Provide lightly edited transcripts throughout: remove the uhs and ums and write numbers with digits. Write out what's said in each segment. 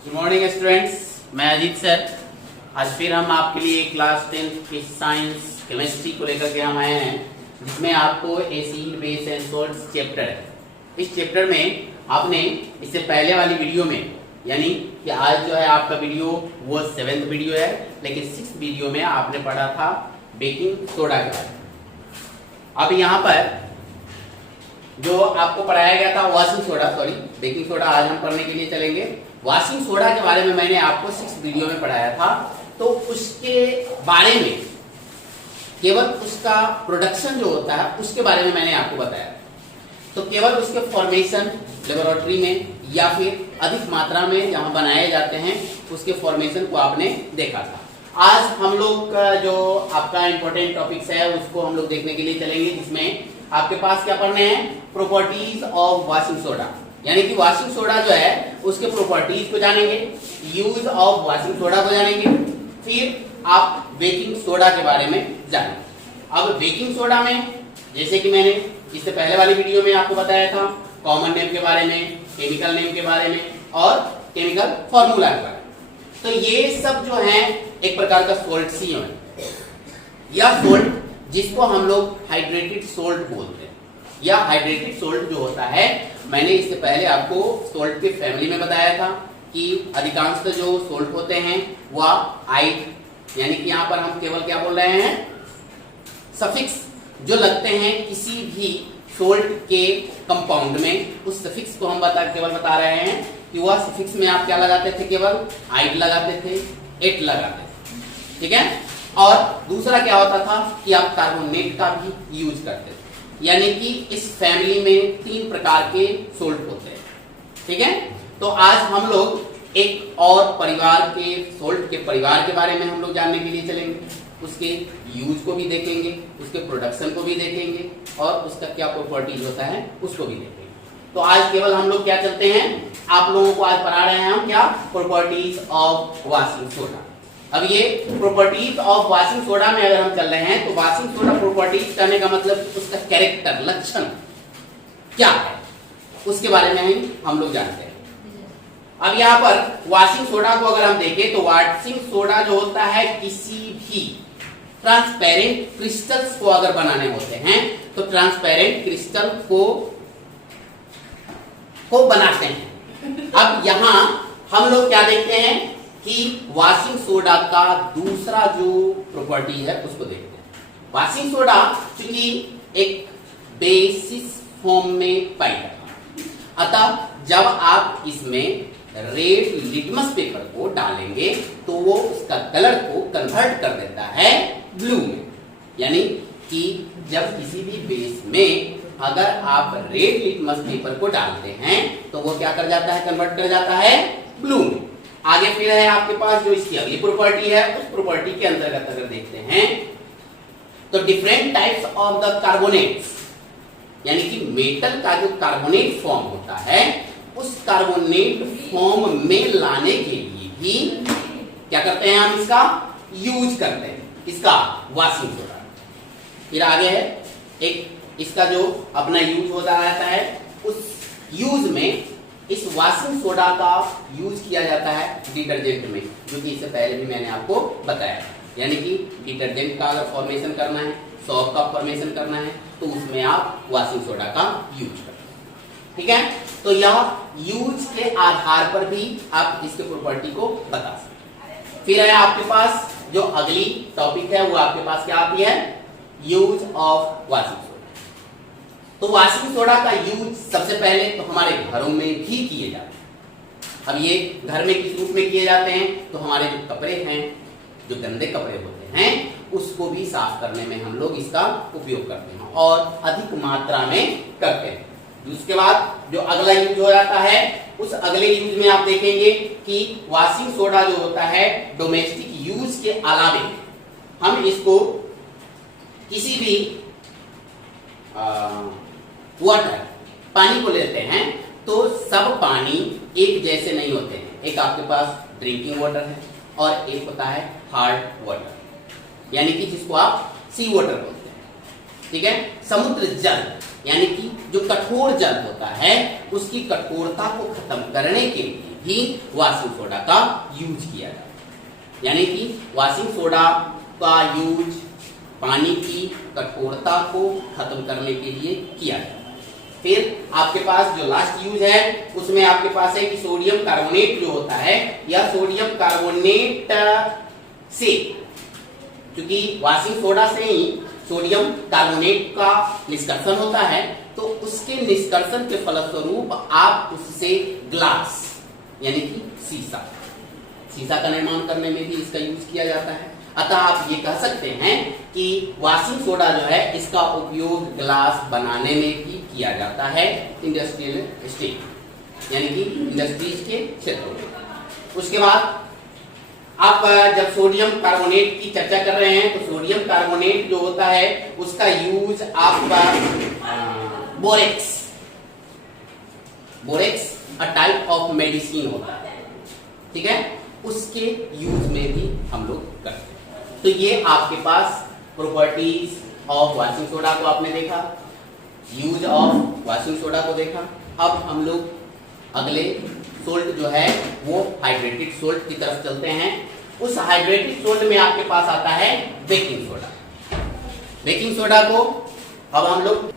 Good morning students, मैं Ajit sir. आज फिर हम आपके लिए क्लास 10 की साइंस केमिस्ट्री को लेकर के हम आए हैं, जिसमें आपको acid base and salts chapter है। इस चैप्टर में आपने इससे पहले वाली वीडियो में, यानी कि आज जो है आपका वीडियो वो 7th वीडियो है, लेकिन 6th वीडियो में आपने पढ़ा था बेकिंग सोडा के बारे में। अब यहाँ पर जो आपको पढ़ाया गया था washing soda, sorry baking soda आज हम पढ़ने के लिए चलेंगे। वॉशिंग सोडा के बारे में मैंने आपको 6th वीडियो में पढ़ाया था, तो उसके बारे में केवल उसका प्रोडक्शन जो होता है उसके बारे में मैंने आपको बताया। तो केवल उसके फॉर्मेशन लेबोरेटरी में या फिर अधिक मात्रा में जहां बनाए जाते हैं उसके फॉर्मेशन को आपने देखा था। आज हम लोग का जो आपका इंपॉर्टेंट टॉपिक्स है उसको हम लोग देखने के लिए चलेंगे, जिसमें आपके पास क्या पढ़ने हैं, प्रॉपर्टीज ऑफ वॉशिंग सोडा, यानी कि वॉशिंग सोडा जो है उसके प्रॉपर्टीज को जानेंगे, यूज ऑफ वॉशिंग सोडा को जानेंगे, फिर आप बेकिंग सोडा के बारे में जानेंगे। अब बेकिंग सोडा में जैसे कि मैंने इससे पहले वाली वीडियो में आपको बताया था, कॉमन नेम के बारे में, केमिकल नेम के बारे में और केमिकल फॉर्मूला के बारे में। तो ये सब जो है एक प्रकार का सोल्ट सी है, या सोल्ट जिसको हम लोग हाइड्रेटेड सोल्ट बोलते हैं, या हाइड्रेटेड सोल्ट जो होता है, मैंने इससे पहले आपको सोल्ट के फैमिली में बताया था कि अधिकांश जो सोल्ट होते हैं वह आइड, यानी कि यहाँ पर हम केवल क्या बोल रहे हैं, सफिक्स जो लगते हैं किसी भी सोल्ट के कंपाउंड में, उस सफिक्स को हम केवल बता रहे हैं कि वह सफिक्स में आप क्या लगाते थे, केवल आइड लगाते थे, एट लगाते थे, ठीक है। और दूसरा क्या होता था कि आप कार्बोनेट का भी यूज करते थे, यानी कि इस फैमिली में 3 प्रकार के सोल्ट होते हैं, ठीक है। तो आज हम लोग एक और परिवार के सोल्ट के परिवार के बारे में हम लोग जानने के लिए चलेंगे, उसके यूज को भी देखेंगे, उसके प्रोडक्शन को भी देखेंगे और उसका क्या प्रॉपर्टीज होता है उसको भी देखेंगे। तो आज केवल हम लोग क्या चलते हैं, आप लोगों को आज पढ़ा रहे हैं हम क्या, प्रॉपर्टीज ऑफ वॉशिंग सोडा। अब ये प्रॉपर्टीज ऑफ वॉशिंग सोडा में अगर हम चल रहे हैं तो वॉशिंग सोडा प्रॉपर्टीज कहने का मतलब उसका कैरेक्टर, लक्षण क्या है उसके बारे में ही हम लोग जानते हैं। अब यहाँ पर वॉशिंग सोडा को अगर हम देखें तो वॉशिंग सोडा जो होता है किसी भी ट्रांसपेरेंट क्रिस्टल्स को अगर बनाने होते हैं तो ट्रांसपेरेंट क्रिस्टल को बनाते हैं। अब यहाँ हम लोग क्या देखते हैं कि वॉशिंग सोडा का दूसरा जो प्रॉपर्टी है उसको देखते हैं। वॉशिंग सोडा चूंकि एक बेसिस फॉर्म में पाई जाती है, अतः जब आप इसमें रेड लिटमस पेपर को डालेंगे तो वो उसका कलर को कन्वर्ट कर देता है ब्लू में, यानी कि जब किसी भी बेस में अगर आप रेड लिटमस पेपर को डालते हैं तो वो क्या कर जाता है, कन्वर्ट कर जाता है ब्लू में। आगे फिर है आपके पास जो इसकी अगली प्रॉपर्टी है, उस प्रॉपर्टी के अंतर्गत अगर देखते हैं तो different types of the carbonates, यानी कि मेटल का जो कार्बोनेट फॉर्म होता है उस कार्बोनेट फॉर्म में लाने के लिए भी क्या करते हैं, हम इसका यूज करते हैं, इसका वॉशिंग सोडा। फिर आगे है एक इसका जो अपना यूज होता रहता है, उस यूज में इस वॉशिंग सोडा का यूज किया जाता है डिटर्जेंट में, जो कि इससे पहले भी मैंने आपको बताया, यानी कि डिटर्जेंट का अगर फॉर्मेशन करना है, सॉप का फॉर्मेशन करना है तो उसमें आप वॉशिंग सोडा का यूज करते हैं, ठीक है। तो यह यूज के आधार पर भी आप इसके प्रॉपर्टी को बता सकते हैं। फिर है आपके पास जो अगली टॉपिक है वो आपके पास क्या आती है, यूज ऑफ वॉशिंग सोडा। तो वॉशिंग सोडा का यूज सबसे पहले तो हमारे घरों में भी किए जाते हैं। अब ये घर में किस रूप में किए जाते हैं, तो हमारे जो कपड़े हैं, जो गंदे कपड़े होते हैं उसको भी साफ करने में हम लोग इसका उपयोग करते हैं और अधिक मात्रा में करते हैं। उसके बाद जो अगला यूज हो जाता है, उस अगले यूज में आप देखेंगे कि वॉशिंग सोडा जो होता है डोमेस्टिक यूज के अलावे हम इसको किसी भी वाटर, पानी को लेते हैं तो सब पानी एक जैसे नहीं होते हैं। एक आपके पास ड्रिंकिंग वाटर है और एक होता है हार्ड वाटर, यानी कि जिसको आप सी वाटर बोलते हैं, ठीक है। समुद्र जल यानी कि जो कठोर जल होता है उसकी कठोरता को खत्म करने के लिए भी वॉशिंग सोडा का यूज किया जाता है। यानी कि वॉशिंग सोडा का यूज पानी की कठोरता को खत्म करने के लिए किया जाता है। फिर आपके पास जो लास्ट यूज है उसमें आपके पास है कि सोडियम कार्बोनेट जो होता है, या सोडियम कार्बोनेट से, क्योंकि वॉशिंग सोडा से ही सोडियम कार्बोनेट का निष्कर्षण होता है, तो उसके निष्कर्षण के फलस्वरूप आप उससे ग्लास यानी कि शीशा का निर्माण करने में भी इसका यूज किया जाता है। अतः आप ये कह सकते हैं कि वॉशिंग सोडा जो है इसका उपयोग ग्लास बनाने में भी किया जाता है इंडस्ट्रियल स्टेट यानी कि इंडस्ट्रीज के क्षेत्रों में। उसके बाद आप जब सोडियम कार्बोनेट की चर्चा कर रहे हैं तो सोडियम कार्बोनेट जो होता है उसका यूज आपका borax a type of medicine होता है, ठीक है, उसके यूज में भी हम लोग करते हैं। तो ये आपके पास प्रॉपर्टीज ऑफ वॉशिंग सोडा को आपने देखा, यूज ऑफ वॉशिंग सोडा को देखा। अब हम लोग अगले सोल्ट जो है वो हाइड्रेटेड सोल्ट की तरफ चलते हैं। उस हाइड्रेटेड सोल्ट में आपके पास आता है बेकिंग सोडा। बेकिंग सोडा को अब हम लोग,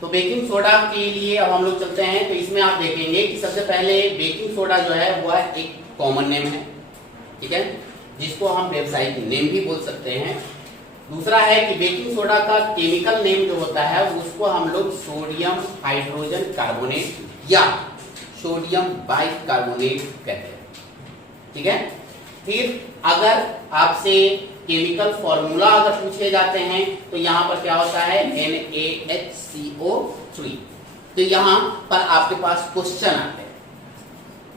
तो बेकिंग सोडा के लिए अब हम लोग चलते हैं। तो इसमें आप देखेंगे कि सबसे पहले बेकिंग सोडा जो है वह एक कॉमन नेम है, ठीक है, जिसको हम व्यावसायिक नेम भी बोल सकते हैं। दूसरा है कि बेकिंग सोडा का केमिकल नेम जो होता है उसको हम लोग सोडियम हाइड्रोजन कार्बोनेट या सोडियम बाइकार्बोनेट कहते हैं, ठीक है। फिर अगर आपसे केमिकल फॉर्मूला अगर पूछे जाते हैं तो यहाँ पर क्या होता है NaHCO3। तो यहाँ पर आपके पास क्वेश्चन आते हैं,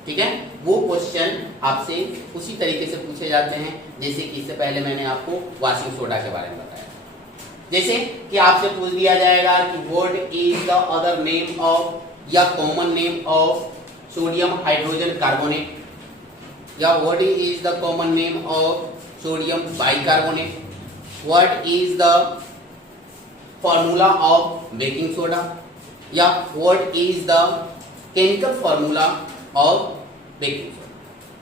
ठीक है, वो क्वेश्चन आपसे उसी तरीके से पूछे जाते हैं जैसे कि इससे पहले मैंने आपको वॉशिंग सोडा के बारे में बताया। जैसे कि आपसे पूछ दिया जाएगा कि what is the other name of या common name of sodium hydrogen carbonate, या what is the common name of sodium bicarbonate, what is the formula of baking soda, या what is the chemical formula of baking soda.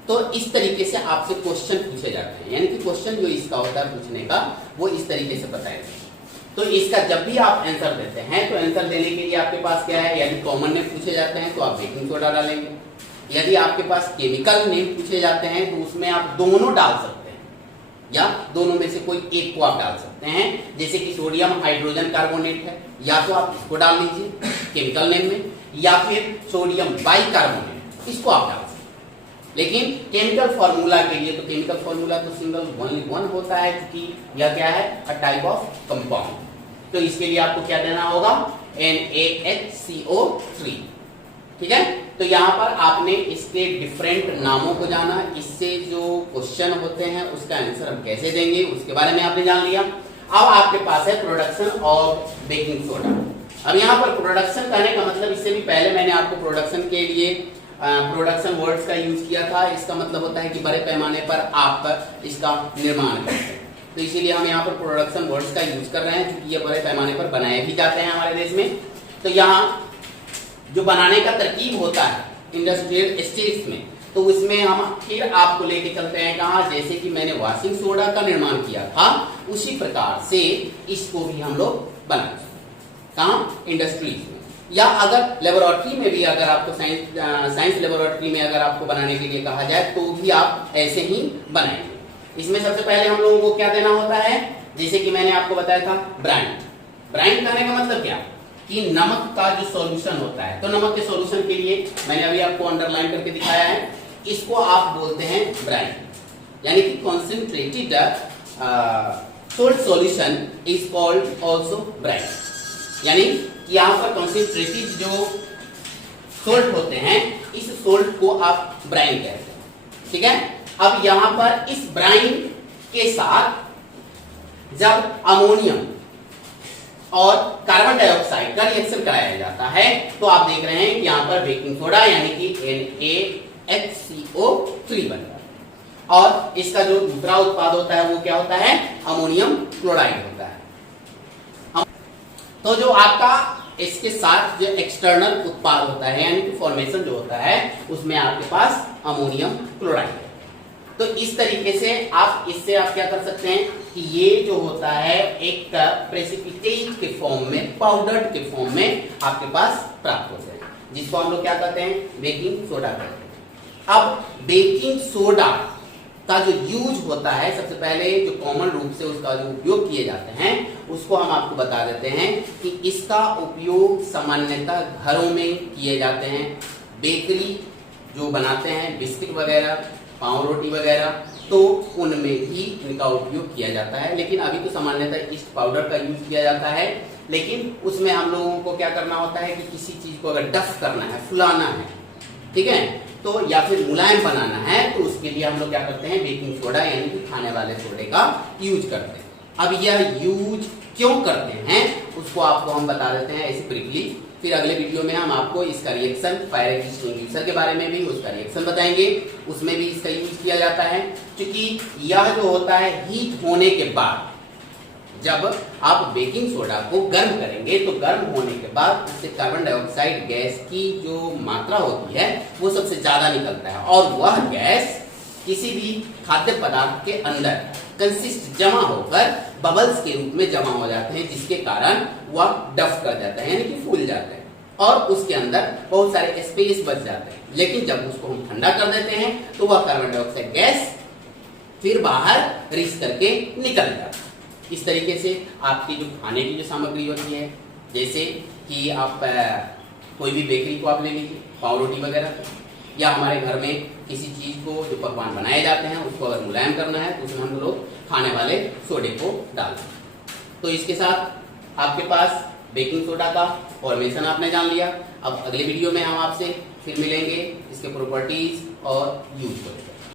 तो इस तरीके से आपसे question पूछे जाते हैं, यानी कि क्वेश्चन जो इसका होता है पूछने का वो इस तरीके से बताएगा। तो इसका जब भी आप आंसर देते हैं तो आंसर देने के लिए आपके पास क्या है, यदि कॉमन नेम पूछे जाते हैं तो आप बेकिंग सोडा डालेंगे, यदि आपके पास केमिकल नेम पूछे जाते हैं तो उसमें आप दोनों डाल सकते हैं या दोनों में से कोई एक को आप डाल सकते हैं। जैसे कि सोडियम हाइड्रोजन कार्बोनेट है, या तो आप इसको डाल लीजिए केमिकल नेम में, या फिर सोडियम बाइकार्बोनेट इसको आप डाल सकते हैं। लेकिन केमिकल फॉर्मूला के लिए तो केमिकल फॉर्मूला तो सिंगल वन होता है, क्योंकि यह क्या है, अ टाइप ऑफ कंपाउंड। तो इसके लिए आपको क्या देना होगा, NaHCO3, ठीक है। तो यहाँ पर आपने इसके डिफरेंट नामों को जाना, इससे जो क्वेश्चन होते हैं उसका आंसर हम कैसे देंगे उसके बारे में आपने जान लिया। अब आपके पास है प्रोडक्शन ऑफ बेकिंग सोडा। अब यहाँ पर प्रोडक्शन कहने का मतलब, इससे भी पहले मैंने आपको प्रोडक्शन के लिए प्रोडक्शन वर्ड्स का यूज किया था। इसका मतलब होता है कि बड़े पैमाने पर आप इसका निर्माण करते हैं, तो इसीलिए हम यहाँ पर प्रोडक्शन वर्ड्स का यूज कर रहे हैं, क्योंकि ये बड़े पैमाने पर बनाए भी जाते हैं हमारे देश में। तो यहाँ जो बनाने का तरकीब होता है इंडस्ट्रियल स्टेट्स में, तो उसमें हम फिर आपको लेके चलते हैं कहाँ, जैसे कि मैंने वॉशिंग सोडा का निर्माण किया था उसी प्रकार से इसको भी हम लोग बनाते हैं कहाँ, इंडस्ट्रीज में। या अगर लेबोरेटरी में भी, अगर आपको साइंस लेबोरेटरी में अगर आपको बनाने के लिए कहा जाए तो भी आप ऐसे ही बनाएंगे। इसमें सबसे पहले हम लोगों को क्या देना होता है, जैसे कि मैंने आपको बताया था ब्राइन। ब्राइन कहने का मतलब क्या, कि नमक का जो सॉल्यूशन होता है। तो नमक के सॉल्यूशन के लिए मैंने अभी आपको अंडरलाइन करके दिखाया है, इसको आप बोलते हैं ब्राइन, यानी कि concentrated salt solution is called also brine. यानी कि यहाँ पर कॉन्सेंट्रेटेड जो सोल्ट होते हैं इस सोल्ट को आप ब्राइन कहते हैं, ठीक है। अब यहाँ पर इस ब्राइन के साथ जब अमोनियम और कार्बन डाइऑक्साइड का रिएक्शन कराया जाता है तो आप देख रहे हैं कि यहाँ पर बेकिंग सोडा यानी कि NaHCO3 बन रहा है, और इसका जो दूसरा उत्पाद होता है वो क्या होता है, अमोनियम क्लोराइड होता है। तो जो आपका इसके साथ जो एक्सटर्नल उत्पाद होता है यानी कि फॉर्मेशन जो होता है उसमें आपके पास अमोनियम क्लोराइड है। तो इस तरीके से आप इससे आप क्या कर सकते हैं कि ये जो होता है एक प्रेसिपिटेट के फॉर्म में, पाउडर के फॉर्म में आपके पास प्राप्त होते हैं, जिसको हम लोग क्या कहते हैं, बेकिंग सोडा कहते हैं। अब बेकिंग सोडा का जो यूज होता है, सबसे पहले जो कॉमन रूप से उसका जो उपयोग किए जाते हैं उसको हम आपको बता देते हैं कि इसका उपयोग सामान्यतः घरों में किए जाते हैं। बेकरी जो बनाते हैं बिस्किट वगैरह, पाव रोटी वगैरह, तो उनमें भी इनका उपयोग किया जाता है। लेकिन अभी तो सामान्यतः ईस्ट पाउडर का यूज किया जाता है, लेकिन उसमें हम लोगों को क्या करना होता है कि किसी चीज को अगर डफ करना है, फुलाना है, ठीक है, तो या फिर मुलायम बनाना है, तो उसके लिए हम लोग क्या करते हैं, बेकिंग सोडा यानी कि खाने वाले सोडे का यूज करते हैं। अब यह यूज क्यों करते हैं उसको आपको हम बता देते हैं ऐसे ब्रीफली। फिर अगले वीडियो में हम आपको इसका रिएक्शन, फायर एक्सटिंग्विशर के बारे में भी उसका रिएक्शन बताएंगे, उसमें भी इसका यूज किया जाता है। क्योंकि यह जो होता है हीट होने के बाद, जब आप बेकिंग सोडा को गर्म करेंगे तो गर्म होने के बाद उससे कार्बन डाइऑक्साइड गैस की जो मात्रा होती है वो सबसे ज्यादा निकलता है, और वह गैस किसी भी खाद्य पदार्थ के अंदर कंसिस्ट जमा होकर बबल्स के रूप में जमा हो जाते हैं, जिसके कारण वह डफ कर जाता है यानी कि फूल जाता है और उसके अंदर बहुत सारे स्पेस बच जाते हैं। लेकिन जब उसको हम ठंडा कर देते हैं तो वह कार्बन डाइऑक्साइड गैस फिर बाहर रिस करके निकल जाता है। इस तरीके से आपकी जो खाने की जो सामग्री होती है, जैसे कि आप कोई भी बेकरी को आप ले लीजिए, पाव रोटी वगैरह, या हमारे घर में किसी चीज को जो पकवान बनाए जाते हैं उसको अगर मुलायम करना है तो उसमें हम लोग खाने वाले सोडे को डालते हैं। तो इसके साथ आपके पास बेकिंग सोडा का फॉर्मेशन आपने जान लिया। अब अगले वीडियो में हम आपसे फिर मिलेंगे इसके प्रॉपर्टीज और यूज को लेकर।